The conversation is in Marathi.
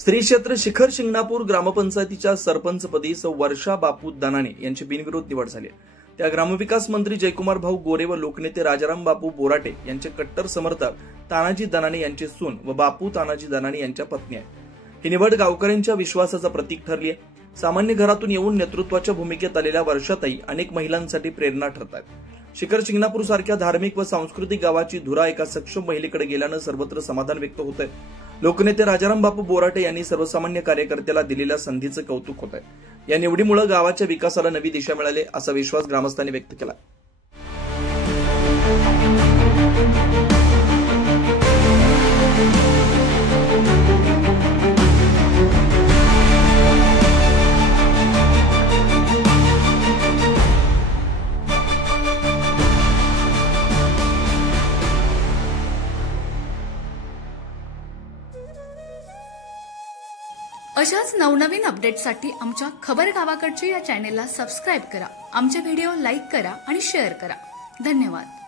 श्री क्षेत्र शिखर शिंगणापूर ग्रामपंचायतीच्या सरपंचपदी सौ वर्षा बापू दानाने यांची बिनविरोध निवड झाली। त्या ग्रामविकास मंत्री जयकुमार भाऊ गोरे व लोकनेते राजाराम बापू बोराटे यांचे कट्टर समर्थक तानाजी दानाने यांची सून व बापू तानाजी दानाने यांच्या पत्नी आहे। ही निवड गावकऱ्यांच्या विश्वासाचं प्रतीक ठरली आहे। सामान्य घरातून येऊन नेतृत्वाच्या भूमिकेत आलेल्या वर्षाताई अनेक महिलांसाठी प्रेरणा ठरतात। शिखर शिंगणापूर सारख्या धार्मिक व सांस्कृतिक गावाची धुरा एका सक्षम महिलेकडे गेल्यानं सर्वत्र समाधान व्यक्त होत आहे। लोकनेते राजाराम बापू बोराटे यांनी सर्वसामान्य कार्यकर्त्याला दिलेल्या संधीचं कौतुक होत आहे। या निवडीमुळे गावाच्या विकासाला नवी दिशा मिळाली असा विश्वास ग्रामस्थांनी व्यक्त केला। अशाच नवनवीन अपडेट्ससाठी आमच्या खबर गावाकडची या चॅनेलला सबस्क्राइब करा, आमचे व्हिडिओ लाईक करा आणि शेअर करा। धन्यवाद।